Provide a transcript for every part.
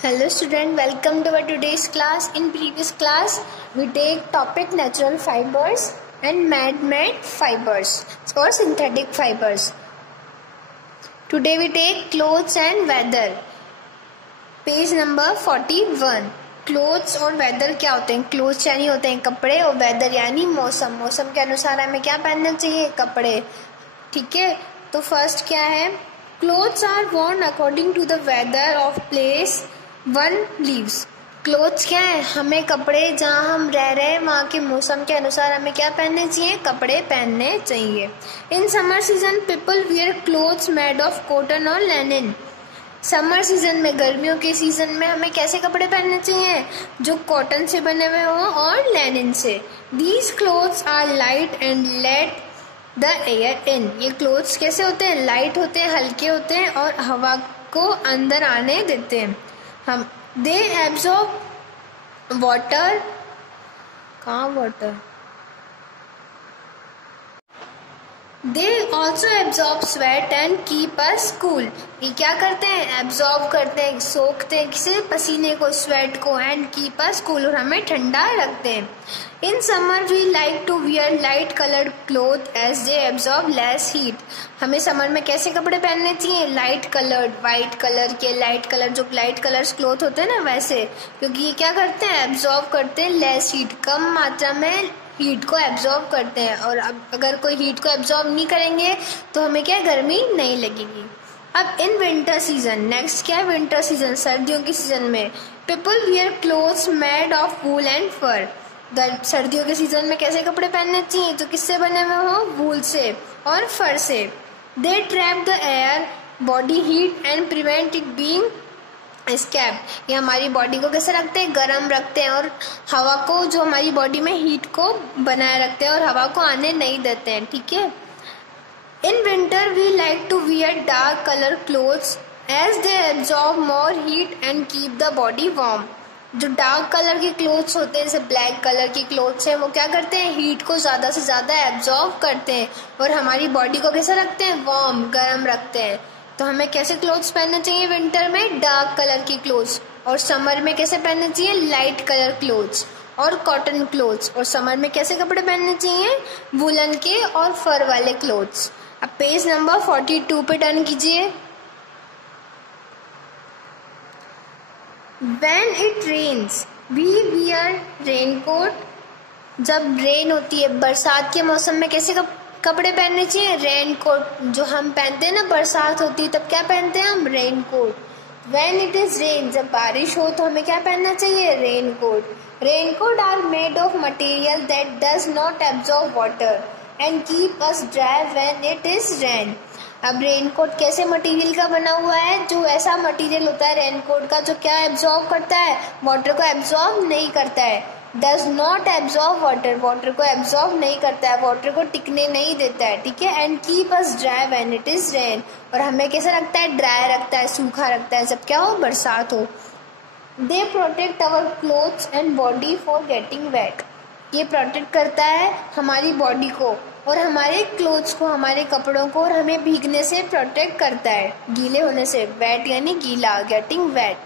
Hello student, welcome to our today's class. In previous class, we take topic natural fibers and man-made fibers or synthetic fibers. Today we take clothes and weather. Page number 41. Clothes और weather क्या होते हैं? Clothes यानी होते हैं कपड़े और weather यानी मौसम. मौसम के अनुसार हमें क्या पहनना चाहिए? कपड़े. ठीक है, तो फर्स्ट क्या है? Clothes are worn according to the weather of place one leaves. Clothes क्या है? हमें कपड़े जहाँ हम रह रहे हैं वहाँ के मौसम के अनुसार हमें क्या पहनने चाहिए? कपड़े पहनने चाहिए. In summer season people wear clothes made of cotton और लेनिन. समर सीजन में, गर्मियों के सीजन में हमें कैसे कपड़े पहनने चाहिए? जो कॉटन से बने हुए हों और लेनिन से. These clothes are light and let the air in. ये क्लोथ्स कैसे होते हैं? लाइट होते हैं, हल्के होते हैं और हवा को अंदर आने देते हैं. हम दे एब्जॉर्ब वाटर. कहाँ water? They also absorb sweat and keep us cool. ये क्या करते हैं? एब्जॉर्ब करते हैं, सोखते हैं किसे? पसीने को, स्वेट को. एंड कीप अस कूल, और हमें ठंडा रखते हैं. In summer we like to wear light coloured cloth as they absorb less heat. हमें समर में कैसे कपड़े पहनने चाहिए? लाइट कलर्ड, वाइट कलर के. लाइट कलर, जो लाइट कलर्स क्लोथ होते हैं ना वैसे, क्योंकि ये क्या करते हैं? एब्जॉर्ब करते हैं लेस हीट, कम मात्रा में हीट को एब्जॉर्ब करते हैं. और अब अगर कोई हीट को एब्जॉर्ब नहीं करेंगे तो हमें क्या, गर्मी नहीं लगेगी. अब इन विंटर सीजन, नेक्स्ट क्या है? विंटर सीजन, सर्दियों के सीजन में people wear clothes made of wool and fur. सर्दियों के सीजन में कैसे कपड़े पहनने चाहिए? जो किससे बने हुए हो? वूल से और फर से. They trap the air body heat and prevent it being escape. ये हमारी बॉडी को कैसे रखते हैं? गर्म रखते हैं और हवा को, जो हमारी बॉडी में हीट को बनाए रखते हैं और हवा को आने नहीं देते हैं. ठीक है. In winter we like to wear dark colour clothes as they absorb more heat and keep the body warm. जो डार्क कलर के क्लोथ्स होते हैं, जैसे ब्लैक कलर के क्लोथ्स हैं, वो क्या करते हैं? हीट को ज़्यादा से ज़्यादा एब्जॉर्ब करते हैं और हमारी बॉडी को कैसे रखते हैं? वार्म, गर्म रखते हैं. तो हमें कैसे क्लोथ्स पहनने चाहिए विंटर में? डार्क कलर की क्लोथ्स. और समर में कैसे पहनने चाहिए? लाइट कलर क्लोथ्स और कॉटन क्लोथ्स. और समर में कैसे कपड़े पहनने चाहिए? वुलन के और फर वाले क्लोथ्स. अब पेज नंबर 42 पे टर्न कीजिए. When it rains, we wear raincoat. जब रेन होती है, बरसात के मौसम में कैसे कपड़े पहनने चाहिए? रेनकोट. जो हम पहनते हैं ना, बरसात होती है तब क्या पहनते हैं हम? Raincoat. When it is rain, जब बारिश हो तो हमें क्या पहनना चाहिए? Raincoat. Raincoat are made of material that does not absorb water and keep us dry when it is rain. अब रेनकोट कैसे मटेरियल का बना हुआ है? जो ऐसा मटेरियल होता है रेनकोट का जो क्या एब्जॉर्ब करता है? वाटर को एब्जॉर्ब नहीं करता है. Does not absorb water, water को एब्जॉर्ब नहीं करता है, वाटर को टिकने नहीं देता है. ठीक है. And keep us dry when it is rain, और हमें कैसे रखता है? ड्राई रखता है, सूखा रखता है जब क्या हो? बरसात हो. They protect our clothes and body for getting wait. ये प्रोटेक्ट करता है हमारी बॉडी को और हमारे क्लोथ्स को, हमारे कपड़ों को, और हमें भीगने से प्रोटेक्ट करता है, गीले होने से. वेट यानी गीला, getting wait.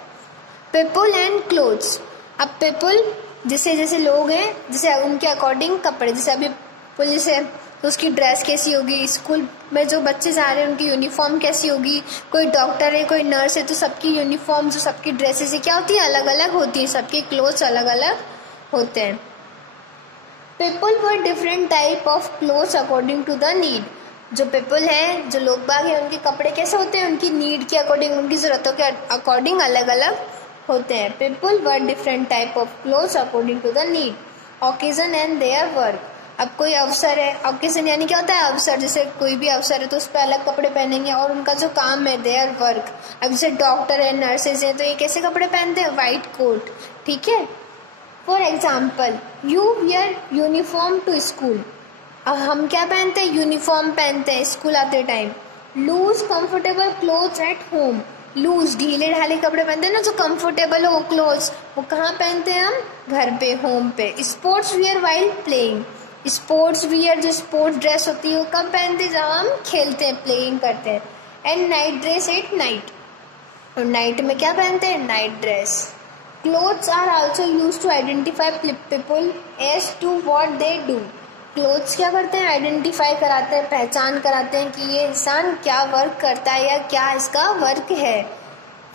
People and clothes. अब पीपल जैसे जैसे लोग हैं, जैसे उनके अकॉर्डिंग कपड़े. जैसे अभी पुलिस है तो उसकी ड्रेस कैसी होगी? स्कूल में जो बच्चे जा रहे हैं उनकी यूनिफॉर्म कैसी होगी? कोई डॉक्टर है, कोई नर्स है, तो सबकी यूनिफॉर्म, जो सबकी ड्रेसेस है क्या होती है? अलग अलग होती है. सबके क्लोथ्स अलग अलग होते हैं. People wear different type of clothes according to the need. जो पीपल है, जो लोग बाग हैं, उनके कपड़े कैसे होते हैं? उनकी नीड के अकॉर्डिंग, उनकी ज़रूरतों के अकॉर्डिंग अलग अलग होते हैं. People wear different type of clothes according to the need. Occasion and their work. अब कोई अवसर है, ओकेजन यानी क्या होता है? अवसर. जैसे कोई भी अवसर है तो उस पर अलग कपड़े पहनेंगे. और उनका जो काम है, देयर वर्क. अब जैसे डॉक्टर है, नर्सेज हैं, तो ये कैसे कपड़े पहनते हैं? White coat. ठीक है. For example, you wear uniform to school. अब हम क्या पहनते हैं? यूनिफॉर्म पहनते हैं स्कूल आते time. Loose comfortable clothes at home. Loose, ढीले ढाले कपड़े पहनते हैं ना, जो कंफर्टेबल हो क्लोथ्स, वो कहाँ पहनते हैं हम? घर पे, होम पे. Sports wear while playing. Sports wear, जो स्पोर्ट्स ड्रेस होती है, वो कब पहनते हैं? जब हम खेलते हैं, प्लेइंग करते हैं. And night dress at night. और नाइट में क्या पहनते हैं, night dress. Clothes are also use to identify people as to what they do. Clothes क्या करते हैं, आइडेंटिफाई कराते हैं, पहचान कराते हैं कि ये इंसान क्या वर्क करता है या क्या इसका वर्क है।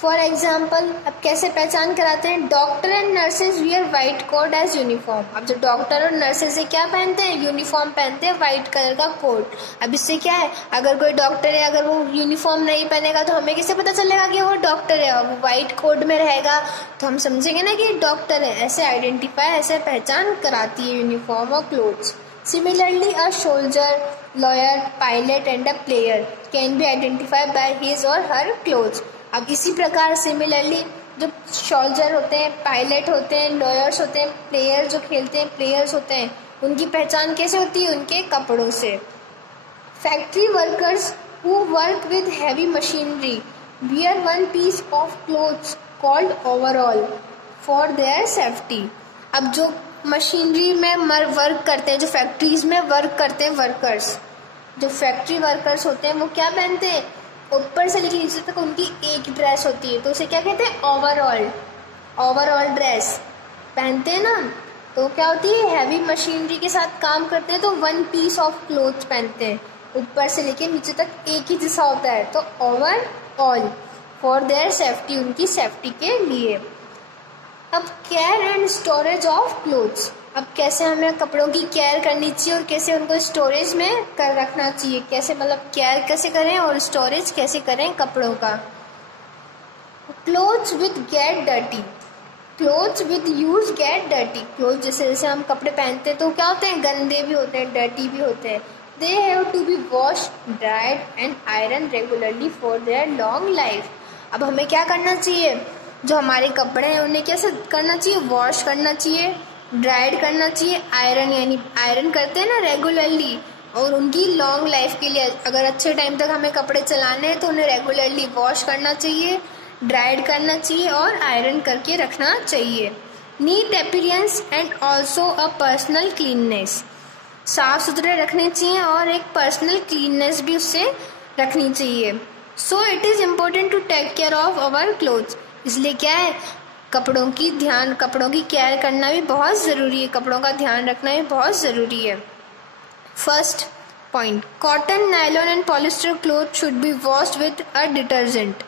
फॉर एग्जाम्पल, अब कैसे पहचान कराते हैं, doctor and nurses wear white coat as uniform. अब जो डॉक्टर और नर्सेज क्या पहनते हैं, यूनिफॉर्म पहनते हैं, वाइट कलर का कोट। अब इससे क्या है, अगर कोई डॉक्टर है, अगर वो यूनिफॉर्म नहीं पहनेगा तो हमें कैसे पता चलेगा कि वो डॉक्टर है, वो वाइट कोट में रहेगा तो हम समझेंगे ना कि डॉक्टर है। ऐसे आइडेंटिफाई, ऐसे पहचान कराती है यूनिफॉर्म और clothes. Similarly a soldier, lawyer, pilot and a player can be identified by his और हर क्लोथ्स। अब इसी प्रकार सिमिलरली जो सोल्जर होते हैं, पायलट होते हैं, लॉयर्स होते हैं, प्लेयर जो खेलते हैं प्लेयर्स होते हैं, उनकी पहचान कैसे होती है, उनके कपड़ों से। Factory workers who work with heavy machinery wear one piece of clothes called overall for their safety. अब जो मशीनरी में वर्क करते हैं, जो फैक्ट्रीज में वर्क करते हैं वर्कर्स, जो फैक्ट्री वर्कर्स होते हैं वो क्या पहनते हैं, ऊपर से लेकर नीचे तक उनकी एक ड्रेस होती है, तो उसे क्या कहते हैं, ओवरऑल। ओवरऑल ड्रेस पहनते हैं ना, तो क्या होती है, हैवी मशीनरी के साथ काम करते हैं तो वन पीस ऑफ क्लोथ पहनते हैं, ऊपर से लेकर नीचे तक एक ही जैसा होता है, तो ओवरऑल फॉर देयर सेफ्टी, उनकी सेफ्टी के लिए। अब care and storage of clothes. अब कैसे हमें कपड़ों की केयर करनी चाहिए और कैसे उनको स्टोरेज में कर रखना चाहिए, कैसे मतलब केयर कैसे करें और स्टोरेज कैसे करें कपड़ों का। Clothes with get dirty, clothes with use get dirty. Cloth जैसे जैसे हम कपड़े पहनते हैं तो क्या होते हैं, गंदे भी होते हैं, डर्टी भी होते हैं। They have to be wash, dried and iron regularly for their long life. अब हमें क्या करना चाहिए, जो हमारे कपड़े हैं उन्हें कैसे करना चाहिए, वॉश करना चाहिए, ड्राइड करना चाहिए, आयरन यानी आयरन करते हैं ना रेगुलरली, और उनकी लॉन्ग लाइफ के लिए अगर अच्छे टाइम तक हमें कपड़े चलाने हैं तो उन्हें रेगुलरली वॉश करना चाहिए, ड्राइड करना चाहिए और आयरन करके रखना चाहिए। Neat appearance and also a personal cleanness, साफ सुथरे रखने चाहिए और एक पर्सनल क्लीननेस भी उससे रखनी चाहिए। So it is important to take care of our clothes, इसलिए क्या है, कपड़ों की केयर करना भी बहुत ज़रूरी है, कपड़ों का ध्यान रखना भी बहुत ज़रूरी है। First point, cotton, nylon and polyester cloth should be washed with a detergent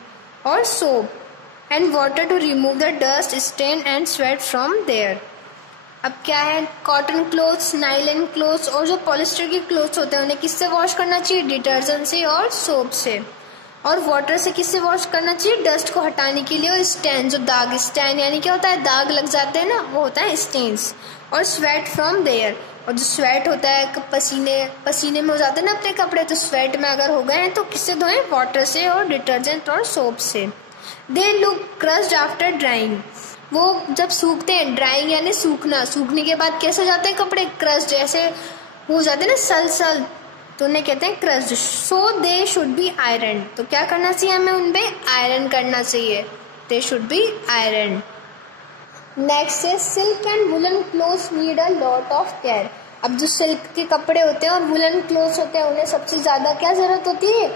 और soap and water to remove the dust, stain and sweat from there. अब क्या है, कॉटन क्लोथ्स, नायलॉन क्लोथ्स और जो पॉलिस्टर के क्लोथ्स होते हैं उन्हें किससे वॉश करना चाहिए, डिटर्जेंट से और सोप से। और वाटर से किससे वॉश करना चाहिए, डस्ट को हटाने के लिए, और स्टेन जो दाग, स्टेन यानी क्या होता है, दाग लग जाते हैं ना, वो होता है स्टेन्स। और स्वेट फ्रॉम देयर, और जो स्वेट होता है, पसीने में हो जाते हैं ना अपने कपड़े, तो स्वेट में अगर हो गए हैं तो किससे धोएं, वाटर से और डिटर्जेंट और सोप से। They look crossed after drawing, वो जब सूखते हैं, ड्राइंग यानी सूखना, सूखने के बाद कैसे हो जाते हैं कपड़े, क्रस्ड जैसे हो जाते हैं ना, सल तो उन्हें कहते हैं crossed. So they should be iron, तो क्या करना चाहिए हमें, उन पे आयरन करना चाहिए, they should be iron. Next है silk and woollen clothes need a lot of care. अब जो सिल्क के कपड़े होते हैं और वुलन क्लोथ्स होते हैं उन्हें सबसे ज़्यादा क्या ज़रूरत होती है,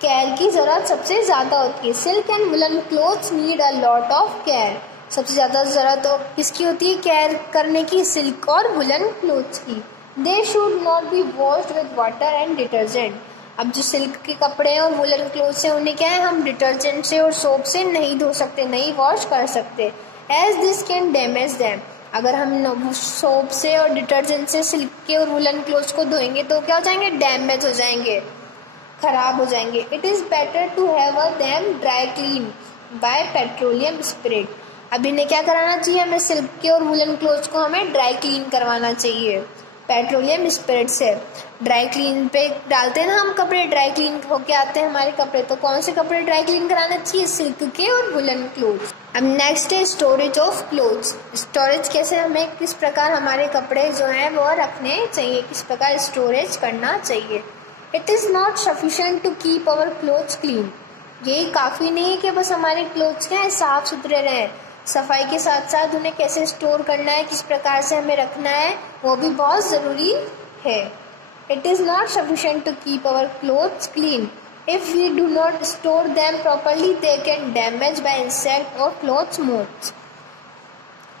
केयर की ज़रूरत सबसे ज़्यादा होती है। Silk and woollen clothes need a lot of care, सबसे ज़्यादा ज़रूरत किसकी होती है, केयर करने की, सिल्क और वुलन क्लोथ्स की। They should not be washed with water and detergent। अब जो सिल्क के कपड़े हैं और वुलन क्लोथ्स हैं उन्हें क्या है, हम डिटर्जेंट से और सोप से नहीं धो सकते, नहीं वॉश कर सकते। As this can damage them, अगर हम सोप से और डिटर्जेंट से सिल्क के और वुलन क्लोथ्स को धोएंगे तो क्या हो जाएंगे, डैमेज हो जाएंगे, खराब हो जाएंगे। It is better to have them dry clean by petroleum spirit। अब इन्हें क्या कराना चाहिए, हमें सिल्क के और वुलन क्लोथ्स को हमें ड्राई क्लीन करवाना चाहिए पेट्रोलियम स्पिरिट से। ड्राई क्लीन पे डालते हैं ना हम कपड़े, ड्राई क्लीन होके आते हैं हमारे कपड़े, तो कौन से कपड़े ड्राई क्लीन कराना चाहिए, सिल्क के और वुलन क्लोथ्स। अब नेक्स्ट है स्टोरेज ऑफ क्लोथ्स। स्टोरेज कैसे, हमें किस प्रकार हमारे कपड़े जो हैं वो रखने चाहिए, किस प्रकार स्टोरेज करना चाहिए। It is not sufficient to keep our clothes clean, ये काफ़ी नहीं है कि बस हमारे क्लोथ्स क्या है साफ सुथरे रहें, सफाई के साथ साथ उन्हें कैसे स्टोर करना है, किस प्रकार से हमें रखना है, वो भी बहुत ज़रूरी है। It is not sufficient to keep our clothes clean, If we do not store them properly, they can damage by insect or clothes moths.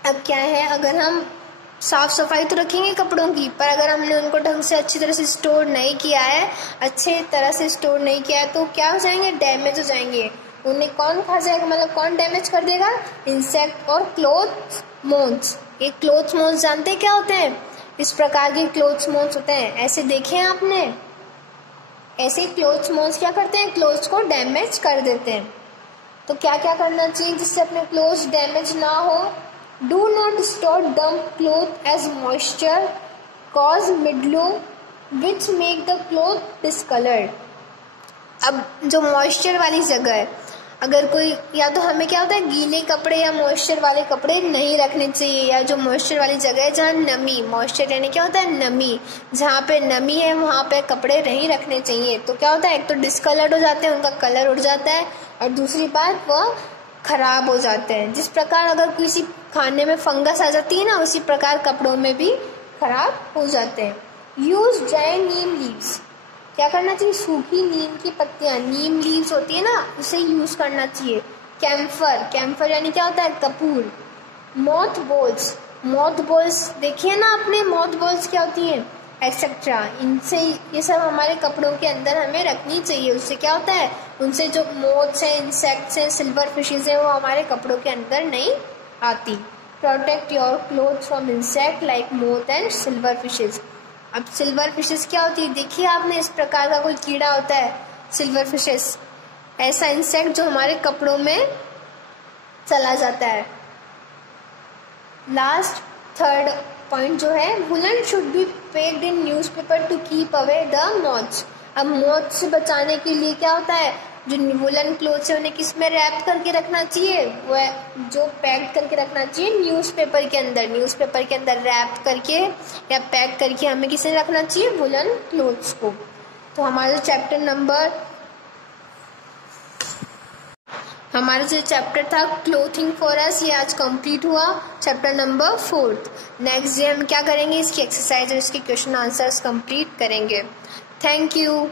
अब क्या है, अगर हम साफ सफाई तो रखेंगे कपड़ों की, पर अगर हमने उनको ढंग से अच्छी तरह से स्टोर नहीं किया है, अच्छे तरह से स्टोर नहीं किया है, तो क्या हो जाएंगे, डैमेज हो जाएंगे। उन्हें कौन खा जाएगा, मतलब कौन डैमेज कर देगा, इंसेक्ट और क्लोथ मोथ्स। ये क्लोथ मोथ्स जानते हैं क्या होते हैं, इस प्रकार के क्लोथ मोथ्स होते हैं, ऐसे देखे हैं आपने, ऐसे क्लोथ मोथ्स क्या करते हैं, क्लोथ्स को डैमेज कर देते हैं। तो क्या क्या करना चाहिए जिससे अपने क्लोथ्स डैमेज ना हो। Do not store damp cloth as moisture cause mildew which make the cloth discolored. अब जो मॉइस्चर वाली जगह है, अगर कोई, या तो हमें क्या होता है, गीले कपड़े या मॉइस्चर वाले कपड़े नहीं रखने चाहिए, या जो मॉइस्चर वाली जगह है जहाँ नमी, मॉइस्चर यानी क्या होता है, नमी, जहाँ पे नमी है वहाँ पे कपड़े नहीं रखने चाहिए। तो क्या होता है, एक तो डिस्कलर्ड हो जाते हैं, उनका कलर उड़ जाता है, और दूसरी बात वह खराब हो जाते हैं। जिस प्रकार अगर किसी खाने में फंगस आ जाती है ना, उसी प्रकार कपड़ों में भी खराब हो जाते हैं। यूज ड्राई नीम लीव्स, क्या करना चाहिए, सूखी नीम की पत्तियां, नीम लीव्स होती है ना, उसे यूज करना चाहिए। कैम्फर, कैम्फर यानी क्या होता है, कपूर। मॉथ बोल्स, मॉथ बोल्स देखिए ना आपने, मॉथ बोल्स क्या होती हैं, एक्सेट्रा, इनसे ये सब हमारे कपड़ों के अंदर हमें रखनी चाहिए। उससे क्या होता है, उनसे जो मोथ्स हैं, इंसेक्ट्स हैं, सिल्वर फिशेज हैं, वो हमारे कपड़ों के अंदर नहीं आती। Protect your cloth from insect like moth and silver fishes. अब सिल्वर फिशेज क्या होती है, देखिए आपने, इस प्रकार का कोई कीड़ा होता है सिल्वर फिशेज, ऐसा इंसेक्ट जो हमारे कपड़ों में चला जाता है। लास्ट थर्ड पॉइंट जो है, woollen should be packed in newspaper to keep away the moths. अब मॉथ से बचाने के लिए क्या होता है, जो वुलन क्लोथ्स है उन्हें किस में रैप करके रखना चाहिए, वह जो पैक्ड करके रखना चाहिए न्यूज़पेपर के अंदर, न्यूज़पेपर के अंदर रैप करके या पैक करके हमें किसे रखना चाहिए, वुलन क्लोथ्स को। तो हमारा जो चैप्टर था क्लोथिंग फॉर अस, ये आज कंप्लीट हुआ, चैप्टर नंबर 4। नेक्स्ट डे हम क्या करेंगे, इसकी एक्सरसाइज और इसके क्वेश्चन आंसर्स कंप्लीट करेंगे। Thank you.